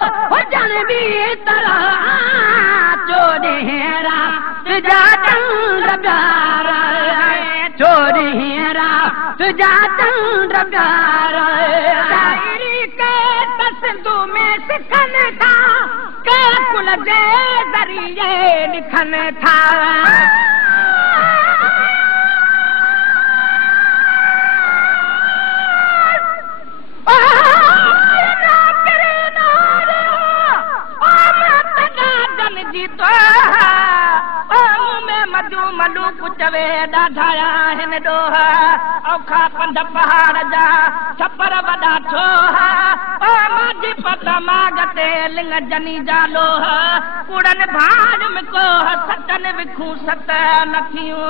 हुजण भी तरह चोरेरा तुझा चंद्र प्यारा चोरेरा तुझा चंद्र प्यारा शायरी के तसदू में सिखन था के कुल जे जरिए लिखन था मधु मलू कुचवे ॾाढाया हिन ॾोहा औखा पंध पहाड़ जा छपर वॾा छोहा ओ माझी पत माग ते लिंग जनी जा लोहा कूड़न भाॼ में कोह सतन विखूं सत नथियूं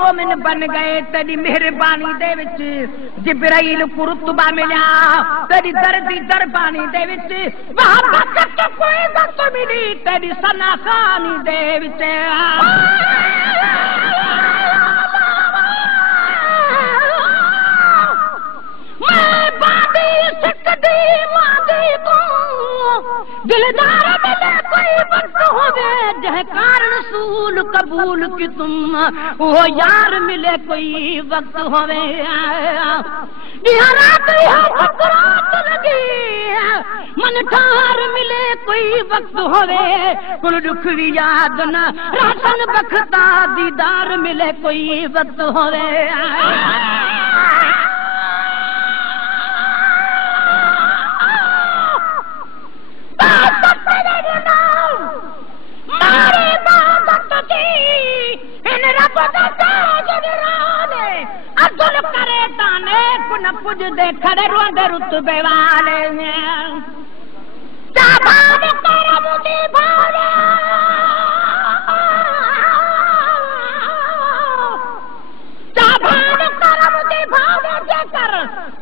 मोमिन बन गए तेरी मेहरबानी दे विच जिब्राइल को रुतबा मिला तेरी दर्दी दरबानी दे विच वहां बरकत कोई दस मिली तेरी सना खानी दे विच मैं बादी सकदी वादी तू दिलदार मिले कोई वक्त होवे जह कारण सूल कबूल की तुम वो यार मिले कोई वक्त होवे रात लगी मन ठार मिले कोई वक्त होवे कुल दुख भी याद न राशन बखता दीदार मिले कोई वक्त होवे अब्दुल करे ताने कुन पुज दे खड़े रोंदे रुतबे वाले चाबान तेरा मुझे भावे चाबान तेरा मुझे भावे जेकर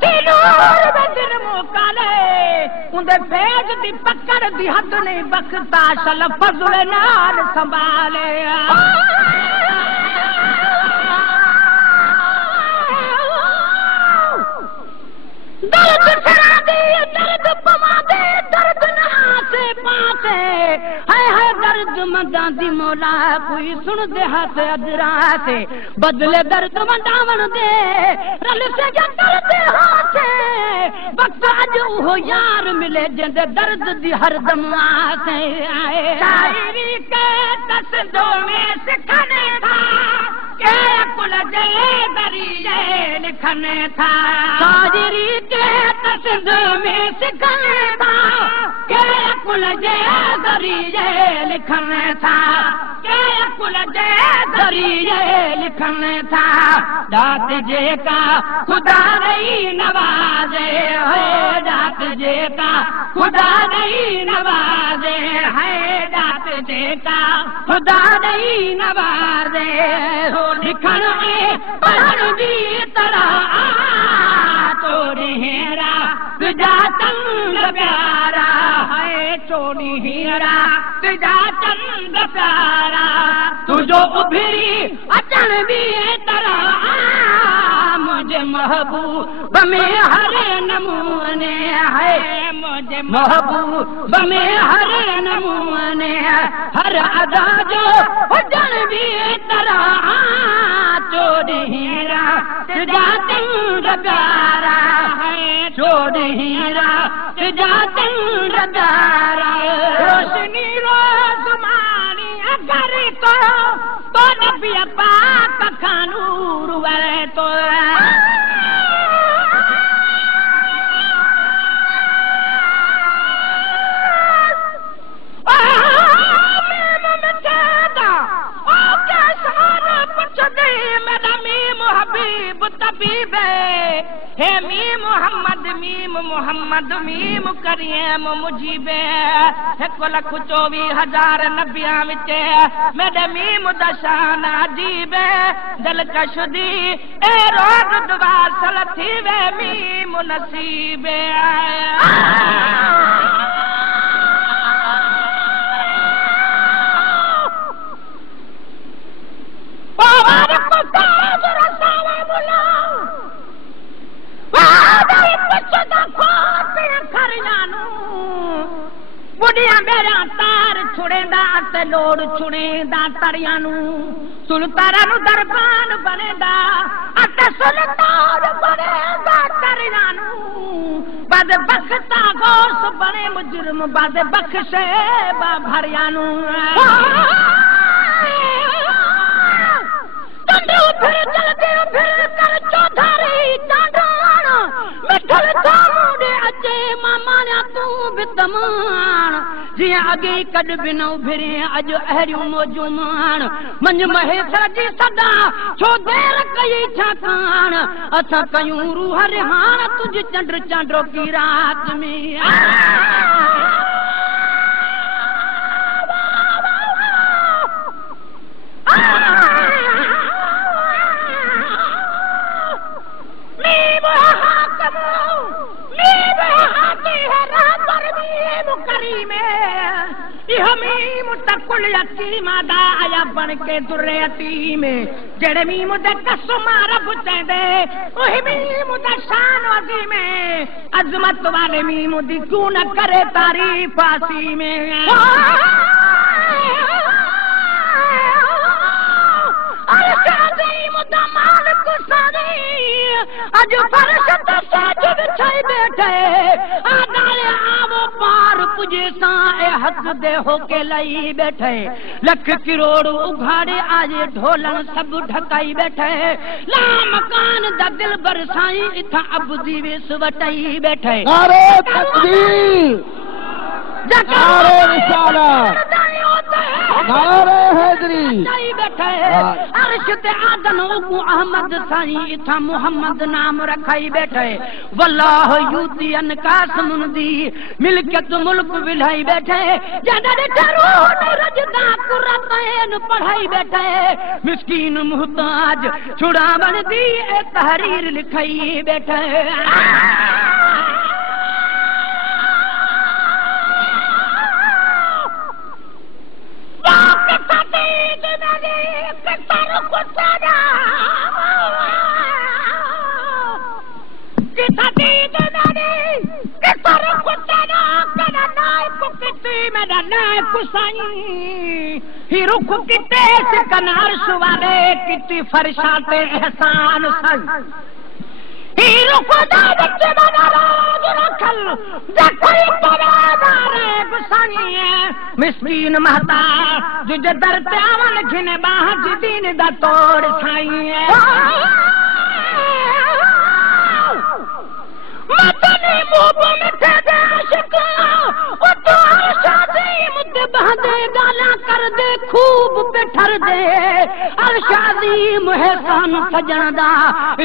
तिनूर बजर मुकाले उंदे भेज दी पकड़ दी हद नहीं बखता सल फजल नाल संभाले दर्द सरा दे दर्द पवा दे दर्द नासे पासे हाय हाय दर्द मंदा दी मौला कोई सुन दे हाथ अजरा से बदले दर्द मंडावन दे रल से जंगल दे हाथे वक्त अज वो यार मिले जिंदे दर्द दी हरदम आसे आए शायरी के तसदो में सिखने था के कुल जे दरिए लिखने था शायरी के तसदो में सिखने था के कुल जे दरिए लिखने था के कुल जे दरिए लिखने था दात जे का खुदा नहीं नवाजे है दात जे का खुदा नहीं नवाजे है दात जे का खुदा नहीं नवाजे हो लिखण में पढ़ण जी तरह चोरी हेरा तुझा चंद प्यारा है चोरी हेरा तुझा चंद प्यारा तुझो उभरी अचन भी तरह मुझे महबूब में हर नमूने है मुझे महबूब में हर नमूने हर अदा जो हुजन भी तरह चोरी हेरा तुझा चंद प्यारा है चोरी हेरा तुझा चंद प्यारा रोशनी रोज़मानी अगर तो नबी पाक का नूर वरे तो हबीब तबीब है मी मोहम्मद मीम करीम मुजीबे 1,24,000 नबिया विच मेरे मीम दा शान अजीबे दिलकश दी ए रोज दुआ सलथी वे मीम नसीबे बुढ़िया मेरा तार छुड़ेंदा ते लोड़ छुड़ेंदा तरिया सुल्ताना नु दरबान बनेदा अते सुल्तान बनेदा तरिया बद बख्ता गोस बने मुजरम बद बख्शे बा भरिया तंडू फिर चलते फिर कर चौधारी चांडान मिठल थामुडे अचे मामा ने तू बितमान जी आगे कद बिनो फिरे अज अहरियो मौजूमान मंज महेश्वर जी सदा छो देर कई छाकान असा कयूं रूह रिहान तुझ चंद्र चांडो की रात में आया बन के दुरे अती में जेड़े मीम दे कसमा रब चंदे ओही मीम दा शान अजी में अजमत वाले मीम दी क्यों न करे तारीफ फासी में अज फर्श ते साज बिछाई बैठे आदाले आवो पार पुजे सा ए हक दे होके लई बैठे लख करोड़ उघाड़े आजे ढोलन सब ढकाई बैठे ला मकान दा दिल बरसाई इथा अबदी वेस वटाई बैठे नारे तकबीर नारे रिसालत नारे हैदरी बैठे अर्श ते आदन उकु अहमद साई इथा मोहम्मद नाम रखाई बैठे वल्लाह यूती अनकासमुन दी मिलकत मुल्क विलाई बैठे जदा ठरो रजदा कुरान पढ़ाई बैठे मिस्कीन मुहताज छुड़ावन दी ए तहरीर लिखाई बैठे रुख किते कनार सुवाले किती फरशाते एहसान सन रुख दा बच्चे बना राज रखल जखई परादारे गुसाई मिस्कीन महता जुज दर ते आवन घिने बाह दीन दा तोड़ साई मतने मुंह मिठे दे आशिक ओ तो शादी मुद्दे बहदे गाला कर दे खूब पिठर दे अलशादी मुहसान सजन दा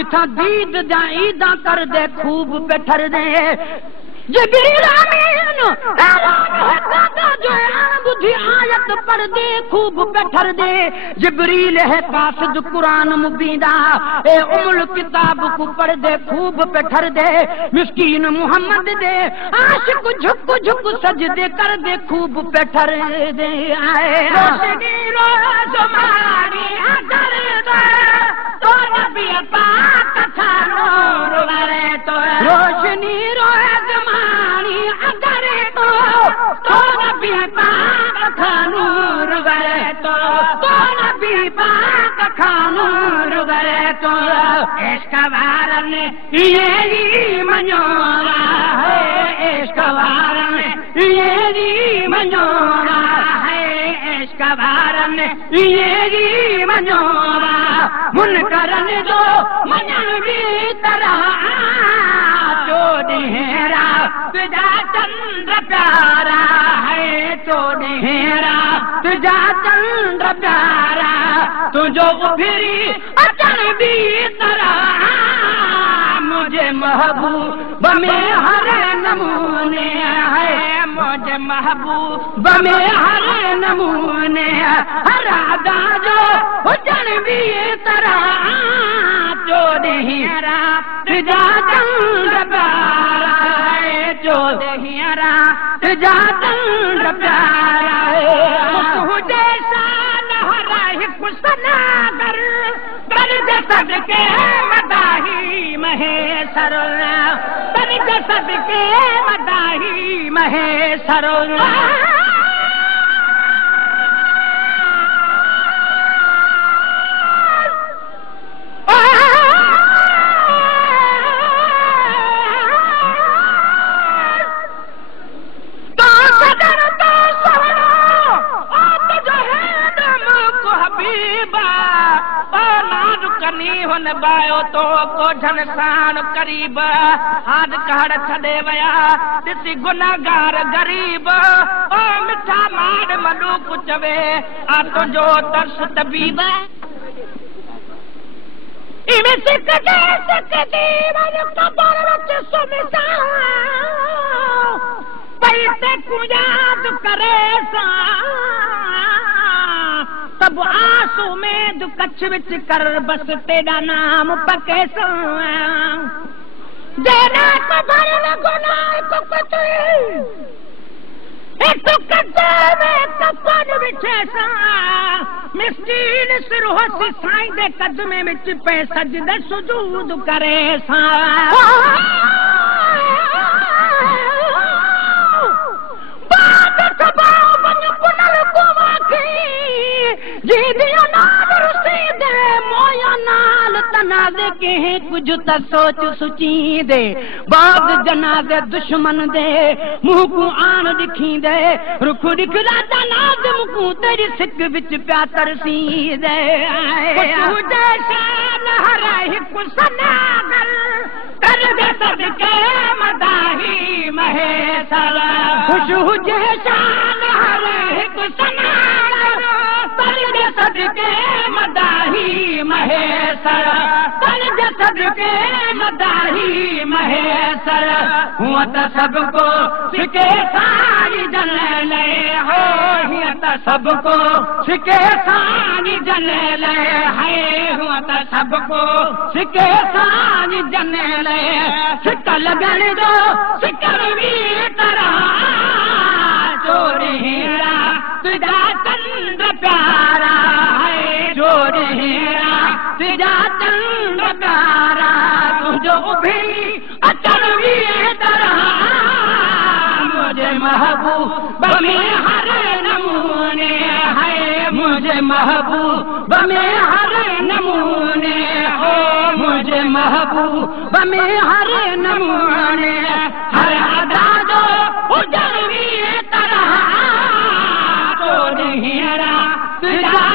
इथा दीद जाईदा कर दे खूब पिठर दे जिब्रील आमीन ऐलान है दादा जो बुद्धि आयत पढ़ दे खूब पिठर दे जिब्रील है कासिद कुरान मुबीदा ए उमुल किताब को पढ़ दे खूब पिठर दे मिस्कीन मोहम्मद दे आशिक झुक झुक सजदे कर दे खूब पिठर दे आए रोशनी रोज मारी अगर दे तो नबी पाक का नूर वरे तो रोशनी रोज मारी अगर तो नबी पाक का नूर वरे तो नबी पाक का नूर वरे तो इश्क वारन ये मनोरा है इश्क वारन ये मनोरा है इश्क वारन ये मनोरा मुनकरन दो मनन भी तरह चोदेरा तुझा चंद्र प्यारा है चोदेरा तुझा चंद्र प्यारा तुझो उभरी अचन भी तरह मुझे महबूब में हर नमूने है, मुझे महबूब में हर नमूने हर अदा जो हुजन भी तरह जो देहिरा तुझा चंद्र प्यारा है, जो देहिरा तुझा चंद्र प्यारा है। तुझे शान हरा ही कुसनागर कर दे सदके मदाही महेश्वर, कर दे सदके मदाही महेश्वर। हुन बायो तो कोठन साण करीब हाथ कड़ छॾे विया ॾिसी गुनाहगार गरीब ओ मिठा माड़ मलूक चवे आ तुंहिंजो तरस तबीब इमे सिकदे सिकदी वञ कबर विच सुमिसा पई ते कुयाद करे सा सब आंसू में दु कच्छ विच कर बस तेरा नाम पके सो देना को भरन गुनाह को पते एक तो कच्चे में कफन बिछे सा मिस्कीन सिर होसी साईं दे कदमे विच पे सजदे सुजूद करे सा बात सबाओ बन पुनर कुमाखी जी दिया नाल रसीदे मोया नाल तनाज़े के कुछ त सोच सुची दे बाग जनाज़े दुश्मन दे मुंह को आन दिखी दे रुख दिखला तनाज़ मुकू तेरी सिक विच प्या तरसी दे तुझे शान हरा हिक सनागर कर दे सदके मदाही महेश्वर खुशू जे शान हरा हिक सनागर सदके मदाही महेश्वर तन सदके मदाही महेश्वर हुआ त सबको सिके सारी जन ले हो हुआ त सबको सिके सारी जन ले है हुआ त सबको सिके सारी जन ले सिक लगन दो सिकर भी तरह चोरी हीरा तुझा चंद्र प्यारा है, चोरी हीरा तुझा चंद्र प्यारा तुझो भी अचल भी तरह मुझे महबूब में हर नमूने है, मुझे महबूब में हर नमूने हो, मुझे महबूब में हर नमूने हर अदा जो हुजन भी तरह हीरा तुझा